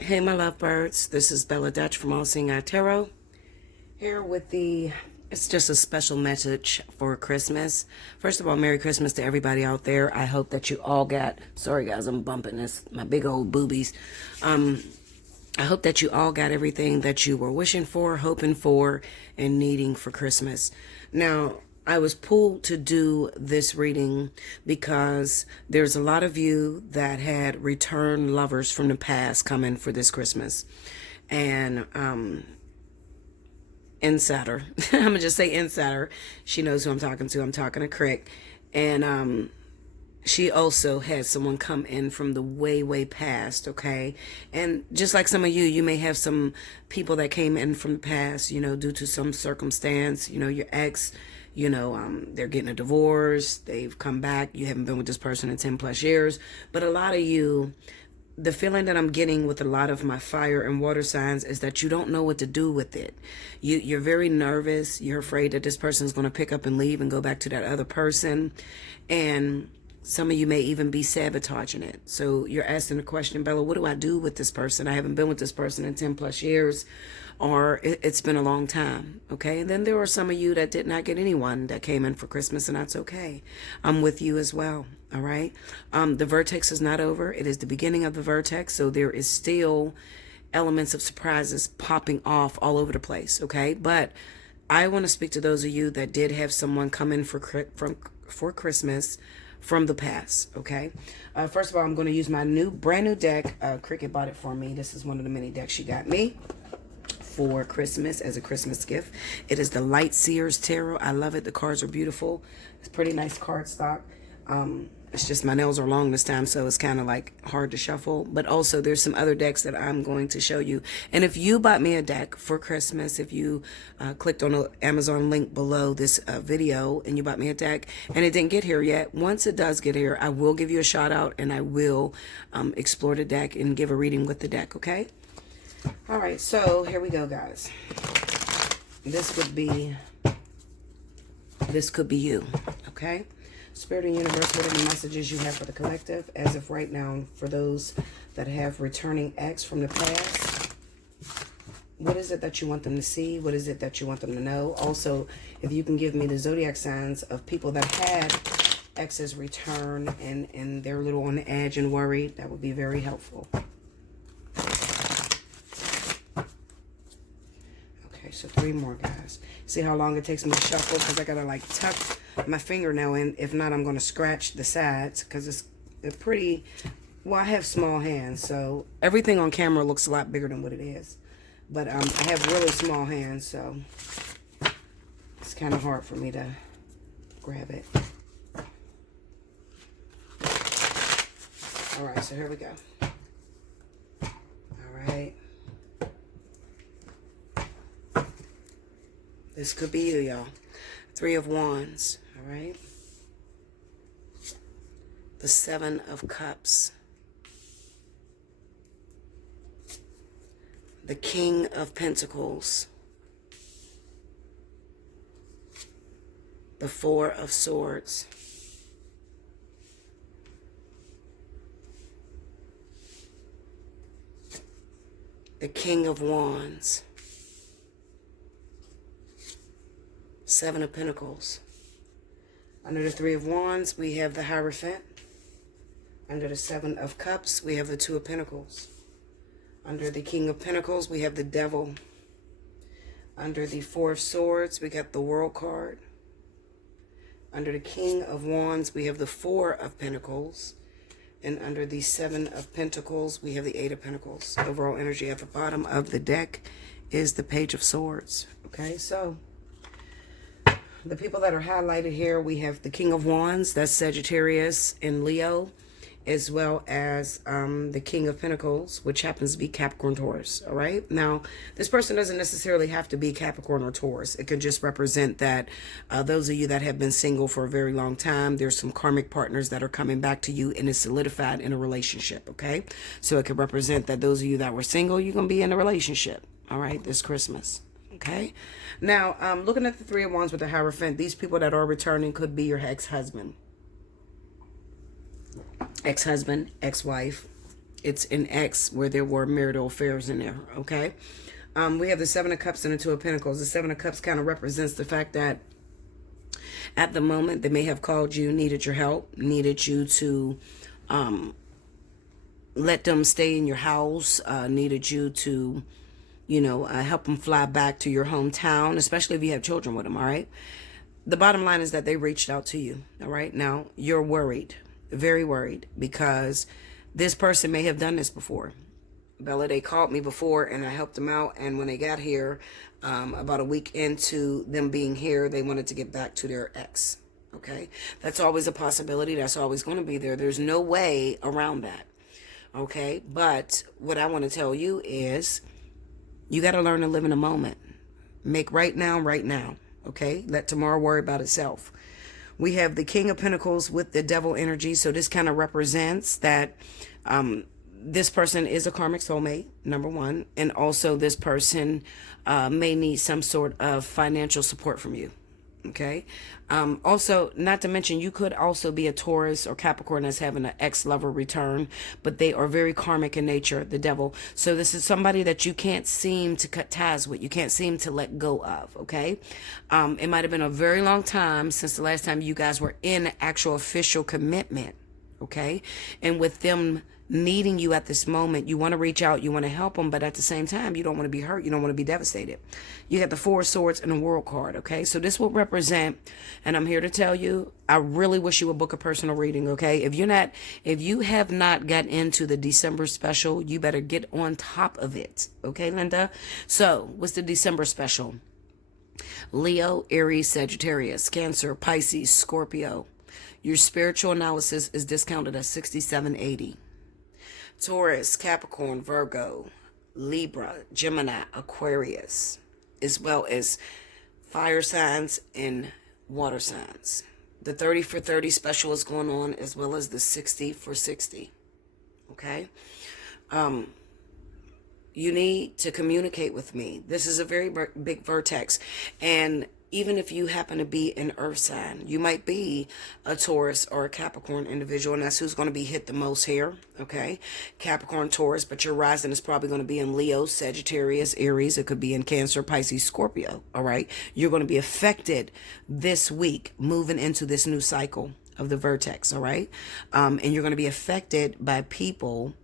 Hey, my lovebirds. This is Bella Dutch from Allseeingeyetarot. Here with it's just a special message for Christmas. First of all, Merry Christmas to everybody out there. I hope that you all sorry guys, I'm bumping my big old boobies. I hope that you all got everything that you were wishing for, hoping for, and needing for Christmas. Now, I was pulled to do this reading because there's a lot of you that had returned lovers from the past coming for this Christmas. And Insider, I'm gonna just say Insider. She knows who I'm talking to. I'm talking to Crick. And she also had someone come in from the way past, okay? And just like some of you, you may have some people that came in from the past, due to some circumstance, your ex, they're getting a divorce, they've come back, you haven't been with this person in 10 plus years. But a lot of you, the feeling that I'm getting with a lot of my fire and water signs is that you don't know what to do with it. You're very nervous. You're afraid that this person's going to pick up and leave and go back to that other person. And some of you may even be sabotaging it. So you're asking the question, Bella, what do I do with this person? I haven't been with this person in 10 plus years, or it's been a long time. Okay. And then there are some of you that did not get anyone that came in for Christmas, and that's okay. I'm with you as well. All right. The vertex is not over. It is the beginning of the vertex. So there is still elements of surprises popping off all over the place. Okay. But I want to speak to those of you that did have someone come in for Christmas from the past. Okay. First of all, I'm going to use my brand new deck. Cricket bought it for me. This is one of the mini decks she got me for Christmas as a Christmas gift. It is the Light Seers Tarot. I love it. The cards are beautiful. It's pretty nice card stock. It's just my nails are long this time, so it's kind of like hard to shuffle. But also there's some other decks that I'm going to show you. And if you bought me a deck for Christmas, if you clicked on the Amazon link below this video and you bought me a deck and it didn't get here yet, once it does get here, I will give you a shout out and I will explore the deck and give a reading with the deck, okay? All right, so here we go, guys. This could be you, okay? Spirit and universe, what are the messages you have for the collective as of right now for those that have returning ex from the past? What is it that you want them to see? What is it that you want them to know? Also, if you can give me the zodiac signs of people that had exes return and they're a little on the edge and worried, that would be very helpful. Okay, so 3 more, guys. See how long it takes me to shuffle? Because I got to like tuck my fingernail in. If not, I'm going to scratch the sides because it's pretty... Well, I have small hands, so everything on camera looks a lot bigger than what it is. But I have really small hands, so it's kind of hard for me to grab it. All right, so here we go. All right. This could be you, y'all. 3 of Wands, all right? The 7 of Cups. The King of Pentacles. The 4 of Swords. The King of Wands. 7 of Pentacles. Under the 3 of Wands, we have the Hierophant. Under the 7 of Cups, we have the 2 of Pentacles. Under the King of Pentacles, we have the Devil. Under the 4 of Swords, we got the World card. Under the King of Wands, we have the 4 of Pentacles. And under the 7 of Pentacles, we have the 8 of Pentacles. Overall energy at the bottom of the deck is the Page of Swords. Okay, so the people that are highlighted here, we have the King of Wands, that's Sagittarius and Leo, as well as the King of Pentacles, which happens to be Capricorn, Taurus, all right? Now, this person doesn't necessarily have to be Capricorn or Taurus. It could just represent that those of you that have been single for a very long time, there's some karmic partners that are coming back to you and it's solidified in a relationship, okay? So it could represent that those of you that were single, you're going to be in a relationship, all right, this Christmas. Okay, now looking at the 3 of Wands with the Hierophant, these people that are returning could be your ex-husband, ex-wife, It's an ex where there were marital affairs in there, okay? We have the Seven of Cups and the Two of Pentacles. The Seven of Cups kind of represents the fact that at the moment they may have called you, needed your help, needed you to let them stay in your house, needed you to, help them fly back to your hometown, especially if you have children with them, all right? The bottom line is that they reached out to you, all right? Now, you're worried, very worried, because this person may have done this before. Bella, they called me before and I helped them out. And when they got here, about a week into them being here, they wanted to get back to their ex. Okay. That's always a possibility. That's always going to be there. There's no way around that. Okay. But what I want to tell you is you got to learn to live in a moment. Make right now, right now. Okay. Let tomorrow worry about itself. We have the King of Pentacles with the Devil energy. So this kind of represents that, this person is a karmic soulmate, number one. And also this person may need some sort of financial support from you. Okay. Also, not to mention, you could also be a Taurus or Capricorn that's having an ex-lover return, but they are very karmic in nature, the devil. So this is somebody that you can't seem to cut ties with. You can't seem to let go of. Okay. It might have been a very long time since the last time you guys were in actual official commitment. Okay. And with them needing you at this moment, you want to reach out, you want to help them, but at the same time, you don't want to be hurt, you don't want to be devastated. You got the Four of Swords and the World card, okay? So this will represent, and I'm here to tell you, I really wish you would book a personal reading, okay? If you have not got into the December special, you better get on top of it, okay, Linda? So, what's the December special? Leo, Aries, Sagittarius, Cancer, Pisces, Scorpio. Your spiritual analysis is discounted at $67.80. Taurus, Capricorn, Virgo, Libra, Gemini, Aquarius, as well as fire signs and water signs. The 30 for 30 special is going on, as well as the 60 for 60. Okay? You need to communicate with me. This is a very big vertex. And even if you happen to be an earth sign, you might be a Taurus or a Capricorn individual, and that's who's going to be hit the most here, okay? Capricorn, Taurus, but your rising is probably going to be in Leo, Sagittarius, Aries. It could be in Cancer, Pisces, Scorpio, all right? You're going to be affected this week moving into this new cycle of the vertex, all right? And you're going to be affected by people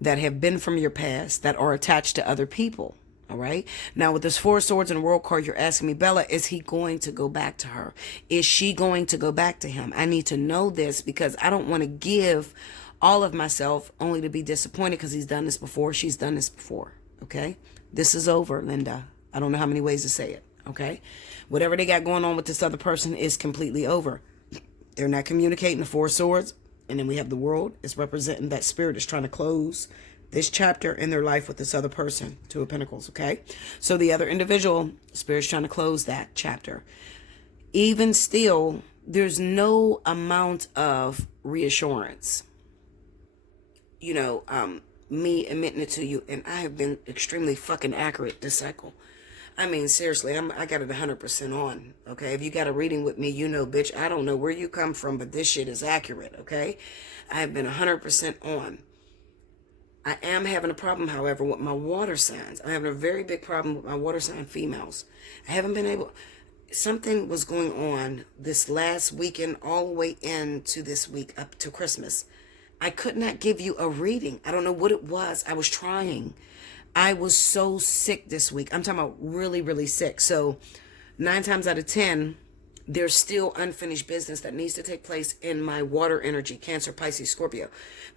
that have been from your past that are attached to other people. All right. Now, with this Four of Swords and World card, you're asking me, Bella, is he going to go back to her? Is she going to go back to him? I need to know this because I don't want to give all of myself only to be disappointed because he's done this before. She's done this before. Okay. This is over, Linda. I don't know how many ways to say it. Okay. Whatever they got going on with this other person is completely over. They're not communicating. The Four of Swords. And then we have the World. It's representing that spirit is trying to close this chapter in their life with this other person, Two of Pentacles, okay? So the other individual, Spirit's trying to close that chapter. Even still, there's no amount of reassurance. Me admitting it to you, and I have been extremely fucking accurate this cycle. I mean, seriously, I got it 100% on, okay? If you got a reading with me, bitch, I don't know where you come from, but this shit is accurate, okay? I have been 100% on. I am having a problem, however, with my water signs. I'm having a very big problem with my water sign females. I haven't been able... Something was going on this last weekend all the way into this week up to Christmas. I could not give you a reading. I don't know what it was. I was trying. I was so sick this week. I'm talking about really, really sick. So 9 times out of 10... there's still unfinished business that needs to take place in my water energy, Cancer, Pisces, Scorpio.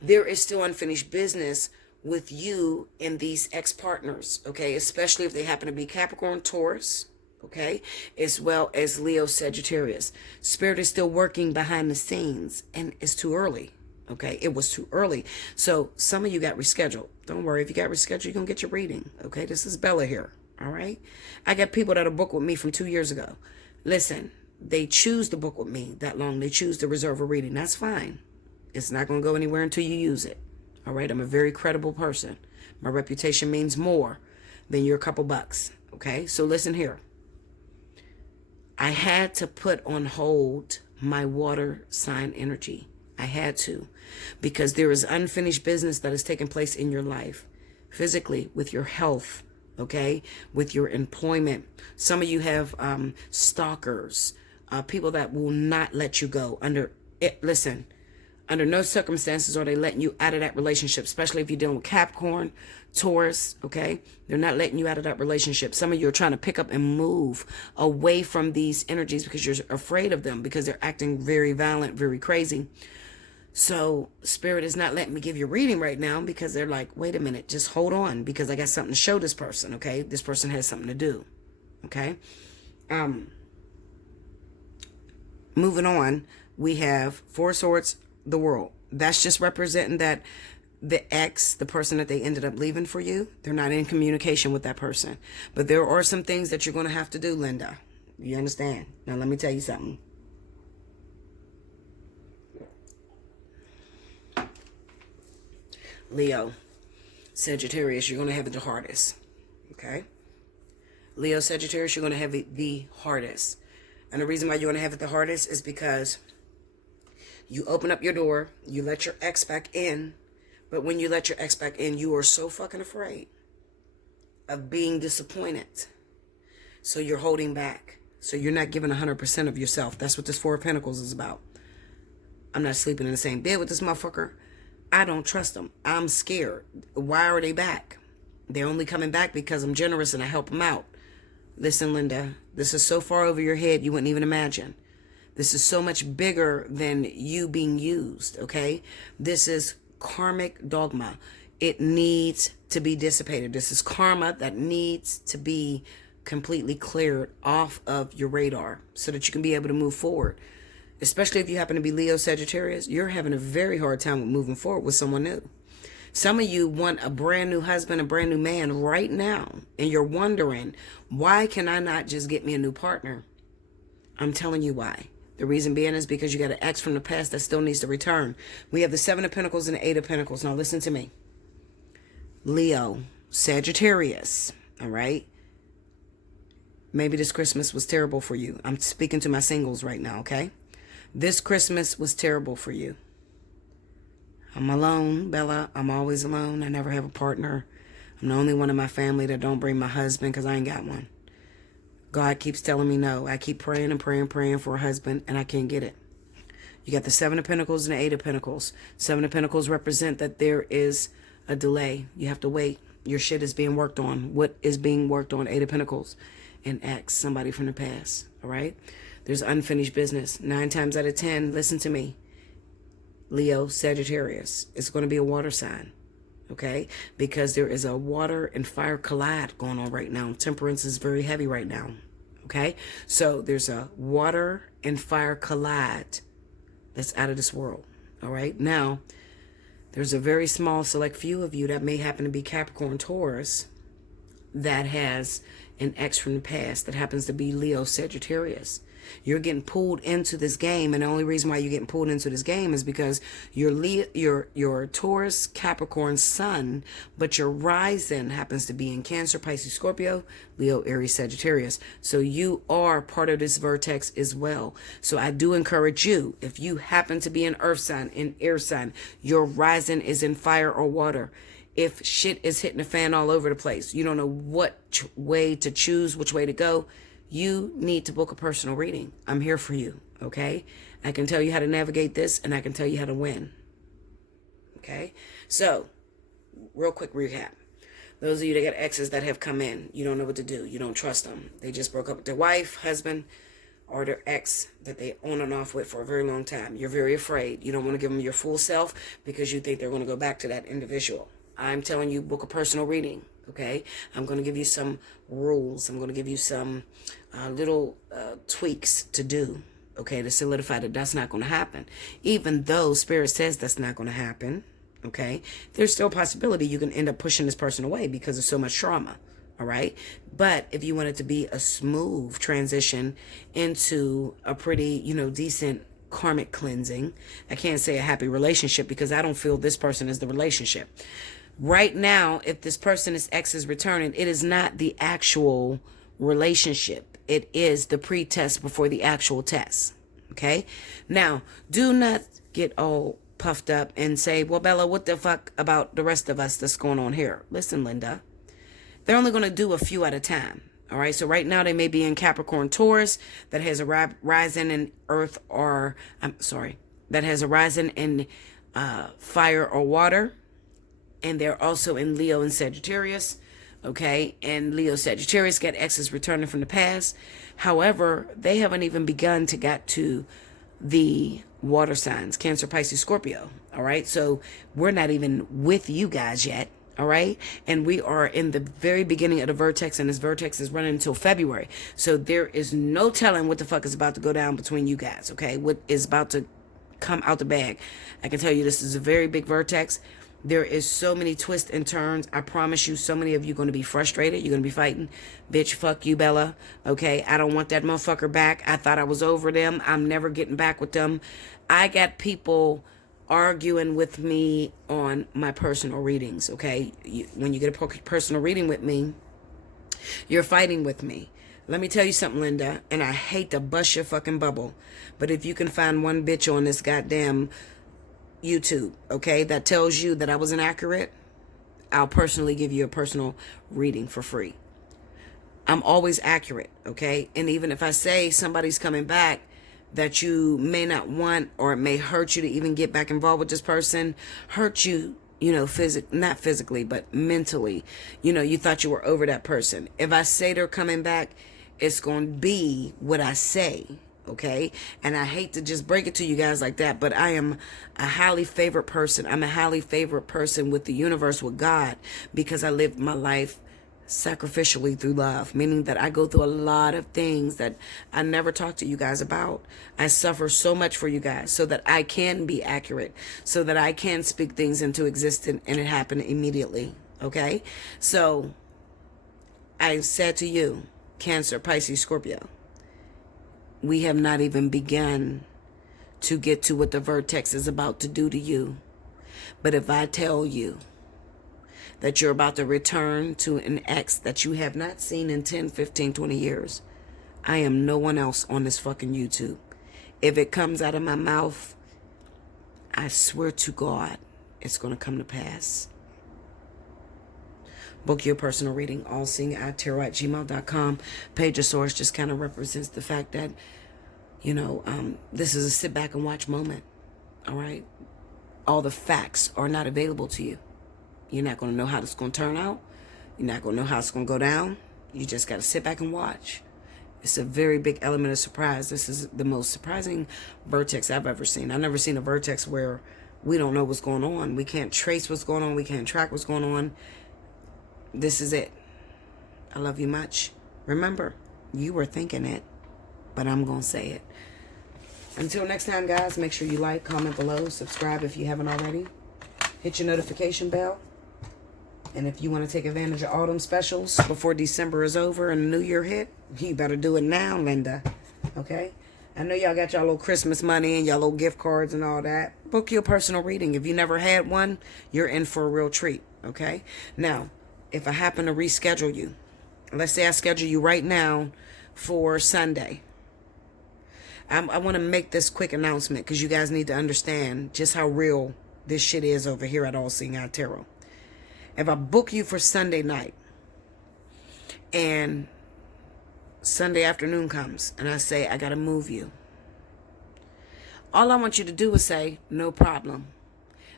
There is still unfinished business with you and these ex-partners, okay? Especially if they happen to be Capricorn, Taurus, okay? As well as Leo, Sagittarius. Spirit is still working behind the scenes, and it's too early, okay? It was too early. So some of you got rescheduled. Don't worry. If you got rescheduled, you're going to get your reading, okay? This is Bella here, all right? I got people that are booked with me from 2 years ago. Listen. They choose to book with me that long. They choose to reserve a reading. That's fine. It's not going to go anywhere until you use it. All right. I'm a very credible person. My reputation means more than your couple bucks. Okay. So listen here. I had to put on hold my water sign energy. I had to, because there is unfinished business that is taking place in your life, physically, with your health, okay, with your employment. Some of you have stalkers, people that will not let you go under it. Listen, under no circumstances are they letting you out of that relationship, especially if you're dealing with Capricorn, Taurus, okay? They're not letting you out of that relationship. Some of you are trying to pick up and move away from these energies because you're afraid of them, because they're acting very violent, very crazy. So Spirit is not letting me give you a reading right now, because they're like, wait a minute, just hold on, because I got something to show this person, okay? This person has something to do, okay? Moving on, we have Four of Swords, the World. That's just representing that the ex, the person that they ended up leaving for you, they're not in communication with that person. But there are some things that you're going to have to do, Linda. You understand? Now, let me tell you something. Leo, Sagittarius, you're going to have it the hardest. Okay? Leo, Sagittarius, you're going to have it the hardest. And the reason why you're going to have it the hardest is because you open up your door, you let your ex back in, but when you let your ex back in, you are so fucking afraid of being disappointed. So you're holding back. So you're not giving 100% of yourself. That's what this Four of Pentacles is about. I'm not sleeping in the same bed with this motherfucker. I don't trust them. I'm scared. Why are they back? They're only coming back because I'm generous and I help them out. Listen, Linda, this is so far over your head you wouldn't even imagine. This is so much bigger than you being used, okay? This is karmic dogma. It needs to be dissipated. This is karma that needs to be completely cleared off of your radar so that you can be able to move forward. Especially if you happen to be Leo, Sagittarius, you're having a very hard time with moving forward with someone new. Some of you want a brand new husband, a brand new man right now, and you're wondering, why can I not just get me a new partner? I'm telling you why. The reason being is because you got an ex from the past that still needs to return. We have the Seven of Pentacles and the Eight of Pentacles. Now listen to me. Leo, Sagittarius, all right? Maybe this Christmas was terrible for you. I'm speaking to my singles right now, okay? This Christmas was terrible for you. I'm alone, Bella. I'm always alone. I never have a partner. I'm the only one in my family that don't bring my husband because I ain't got one. God keeps telling me no. I keep praying and praying, praying for a husband, and I can't get it. You got the Seven of Pentacles and the Eight of Pentacles. Seven of Pentacles represent that there is a delay. You have to wait. Your shit is being worked on. What is being worked on? Eight of Pentacles. An ex, somebody from the past. All right? There's unfinished business. 9 times out of 10, listen to me. Leo, Sagittarius. It's going to be a water sign. Okay? Because there is a water and fire collide going on right now. Temperance is very heavy right now. Okay? So there's a water and fire collide that's out of this world. All right? Now, there's a very small select few of you that may happen to be Capricorn, Taurus, that has an ex from the past that happens to be Leo, Sagittarius. You're getting pulled into this game, and the only reason why you're getting pulled into this game is because you're Taurus, Capricorn sun, but your rising happens to be in Cancer, Pisces, Scorpio, Leo, Aries, Sagittarius. So you are part of this vertex as well. So I do encourage you, if you happen to be an earth sign, an air sign, your rising is in fire or water. If shit is hitting the fan all over the place, you don't know what way to choose, which way to go, you need to book a personal reading. I'm here for you, okay? I can tell you how to navigate this, and I can tell you how to win, okay? So, real quick recap. Those of you that got exes that have come in, you don't know what to do. You don't trust them. They just broke up with their wife, husband, or their ex that they on and off with for a very long time. You're very afraid. You don't want to give them your full self because you think they're going to go back to that individual. I'm telling you, book a personal reading, okay? I'm going to give you some rules. I'm going to give you some little tweaks to do, okay, to solidify that that's not going to happen. Even though Spirit says that's not going to happen, okay, there's still a possibility you can end up pushing this person away because of so much trauma, all right? But if you want it to be a smooth transition into a pretty, decent karmic cleansing, I can't say a happy relationship because I don't feel this person is the relationship. Right now, if this person is ex is returning, it is not the actual relationship. It is the pre-test before the actual test. Okay? Now, do not get all puffed up and say, well, Bella, what the fuck about the rest of us that's going on here? Listen, Linda, they're only going to do a few at a time. All right. So right now they may be in Capricorn Taurus that has a rising in earth, or I'm sorry, that has a rising in fire or water. And they're also in Leo and Sagittarius. Okay. And Leo Sagittarius got exes returning from the past. However, they haven't even begun to get to the water signs, Cancer, Pisces, Scorpio. All right. So we're not even with you guys yet. All right. And we are in the very beginning of the vertex, and this vertex is running until February. So there is no telling what the fuck is about to go down between you guys. Okay. What is about to come out the bag. I can tell you this is a very big vertex. There is so many twists and turns. I promise you, so many of you are going to be frustrated. You're going to be fighting. Bitch, fuck you, Bella. Okay, I don't want that motherfucker back. I thought I was over them. I'm never getting back with them. I got people arguing with me on my personal readings, okay? When you get a personal reading with me, you're fighting with me. Let me tell you something, Linda, and I hate to bust your fucking bubble, but if you can find one bitch on this goddamn YouTube, okay, that tells you that I was inaccurate, I'll personally give you a personal reading for free. I'm always accurate, okay? And even if I say somebody's coming back that you may not want, or it may hurt you to even get back involved with this person, hurt you, you know, not physically, but mentally, you know, you thought you were over that person. If I say they're coming back, it's going to be what I say. Okay. And I hate to just break it to you guys like that, but I am a highly favored person. I'm a highly favored person with the universe, with God, because I lived my life sacrificially through love, meaning that I go through a lot of things that I never talk to you guys about. I suffer so much for you guys so that I can be accurate, so that I can speak things into existence and it happened immediately. Okay. So I said to you, Cancer, Pisces, Scorpio, we have not even begun to get to what the vertex is about to do to you. But if I tell you that you're about to return to an ex that you have not seen in 10, 15, 20 years, I am no one else on this fucking YouTube. If it comes out of my mouth, I swear to God, it's going to come to pass. Book your personal reading, allseeingeyetarot@gmail.com. Page of Swords just kind of represents the fact that, you know, this is a sit back and watch moment. All right. All the facts are not available to you. You're not going to know how this is going to turn out. You're not going to know how it's going to go down. You just got to sit back and watch. It's a very big element of surprise. This is the most surprising vertex I've ever seen. I've never seen a vertex where we don't know what's going on. We can't trace what's going on. We can't track what's going on. This is it. I love you much. Remember, you were thinking it, but I'm going to say it. Until next time, guys, make sure you like, comment below, subscribe if you haven't already. Hit your notification bell. And if you want to take advantage of autumn specials before December is over and the new year hit, you better do it now, Linda. Okay? I know y'all got y'all little Christmas money and y'all little gift cards and all that. Book your personal reading. If you never had one, you're in for a real treat. Okay? Now, if I happen to reschedule you, let's say I schedule you right now for Sunday. I want to make this quick announcement because you guys need to understand just how real this shit is over here at Allseeingeyetarot. If I book you for Sunday night and Sunday afternoon comes and I say, I got to move you, all I want you to do is say, no problem.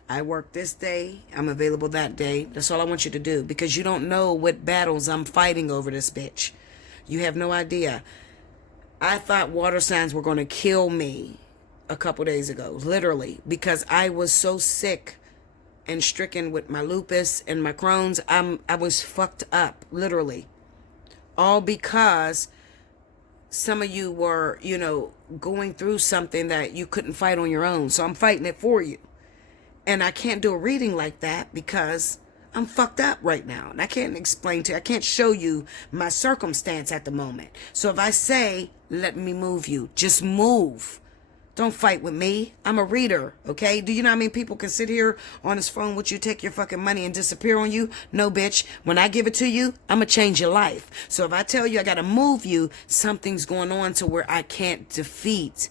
I work this day. I'm available that day. That's all I want you to do, because you don't know what battles I'm fighting over this bitch. You have no idea. I thought water signs were going to kill me a couple days ago, literally, because I was so sick and stricken with my lupus and my Crohn's. I was fucked up, literally. All because some of you were, you know, going through something that you couldn't fight on your own. So I'm fighting it for you. And I can't do a reading like that because I'm fucked up right now. And I can't explain to you. I can't show you my circumstance at the moment. So if I say, let me move you, just move. Don't fight with me. I'm a reader, okay? Do you know how many people can sit here on this phone with you, take your fucking money and disappear on you? No, bitch. When I give it to you, I'm going to change your life. So if I tell you I got to move you, something's going on to where I can't defeat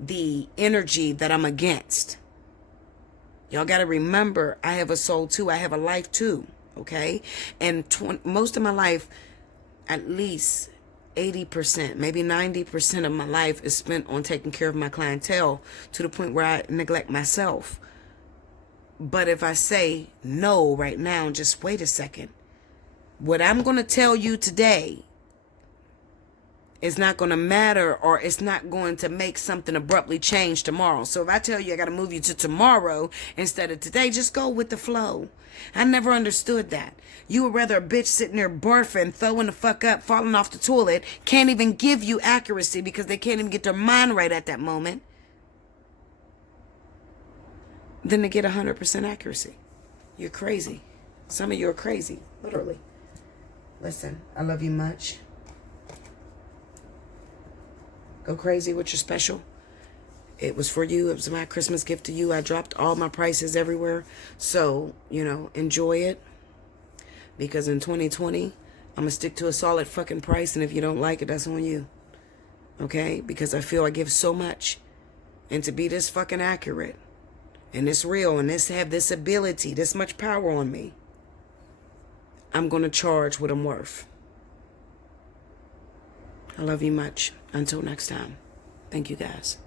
the energy that I'm against. Y'all got to remember, I have a soul too. I have a life too. Okay. And most of my life, at least 80%, maybe 90% of my life is spent on taking care of my clientele, to the point where I neglect myself. But if I say no right now, just wait a second, what I'm going to tell you today is not going to matter, or it's not going to make something abruptly change tomorrow. So if I tell you I got to move you to tomorrow instead of today, just go with the flow. I never understood that. You would rather a bitch sitting there barfing, throwing the fuck up, falling off the toilet, can't even give you accuracy because they can't even get their mind right at that moment, than to get 100% accuracy. You're crazy. Some of you are crazy, literally. Listen, I love you much. Go crazy with your special. It was for you. It was my Christmas gift to you. I dropped all my prices everywhere. So, enjoy it. Because in 2020, I'm going to stick to a solid fucking price. And if you don't like it, that's on you. Okay? Because I feel I give so much. And to be this fucking accurate, and this real, and have this ability, this much power on me, I'm going to charge what I'm worth. I love you much. Until next time. Thank you, guys.